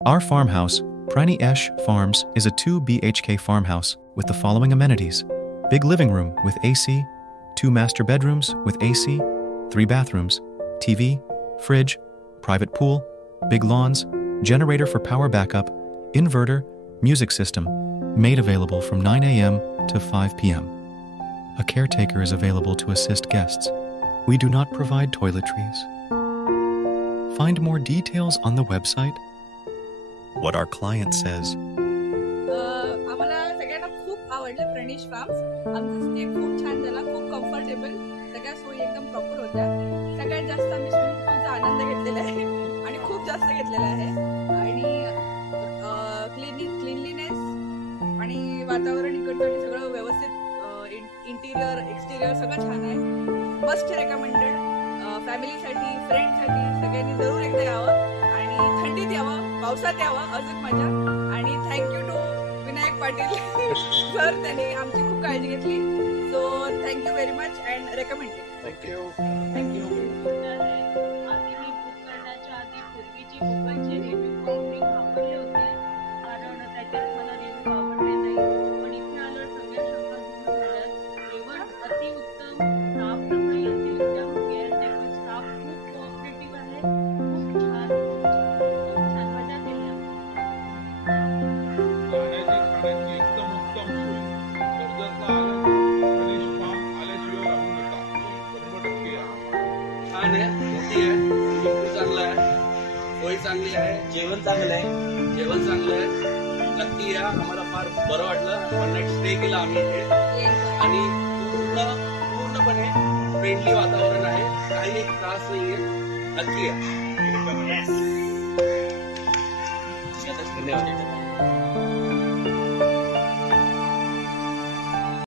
Our farmhouse, Prani Esh Farms, is a 2 BHK farmhouse with the following amenities: big living room with AC, 2 master bedrooms with AC, 3 bathrooms, TV, fridge, private pool, big lawns, generator for power backup, inverter, music system, made available from 9 a.m. to 5 p.m. A caretaker is available to assist guests. We do not provide toiletries. Find more details on the website. What our client says. आम्हाला सगळ्यांना खूप आवडलं Pranesh farms. आमचा stay खूप छान झाला, खूप comfortable, सगळ्या सोयी एकदम प्रॉपर होत्या. सगळ्यात जास्त आम्ही स्विमिंग पूलचा आनंद घेतलेला आहे आणि खूप जास्त घेतलेला आहे. आणि क्लीनलीनेस आणि वातावरण इकडचं सगळं व्यवस्थित, इंटिरियर एक्सटिरियर सगळं छान आहे. Must recommended. फॅमिलीसाठी, फ्रेंडसाठी सगळ्यांनी जरूर एकदा यावं आणि थंडीत यावं, पावसात यावं, अजून मजा. आणि thank you to Vinayak Patil sir, त्यांनी आमची खूप काळजी घेतली. So thank you very much and recommended. Thank you. आधी मी बुक करण्याच्या आधी पूर्वीची बुकांचे रिव्ह्यू पाहून मी घाबरले होते, कारण त्याच्यात मला रिव्ह्यू आवडले नाही. पण इथे आल्यावर सगळ्या शंका दूर झाल्यात. इव्हन अतिउत्तम स्टाफ नंबर अतिउत्तम केअर टेकर स्टाफ खूप कोऑपरेटिव्ह आहे. खूप छान मजा केली. खाण्याची एकदम उत्तम सोय. कर्जतला आलं गणेश फार्म आल्याशिवाय राहू नका. 100% या. छान आहे, मोठी आहे, स्विमिंग चांगलं आहे, सोय चांगली आहे, जेवण चांगलं आहे. नक्की या, आम्हाला फार बरं वाटलं. वन नाईट स्टे केला आम्ही इथे आणि पूर्णपणे फ्रेंडली वातावरण आहे, काही एक त्रास नाहीये. नक्की या. धन्यवाद.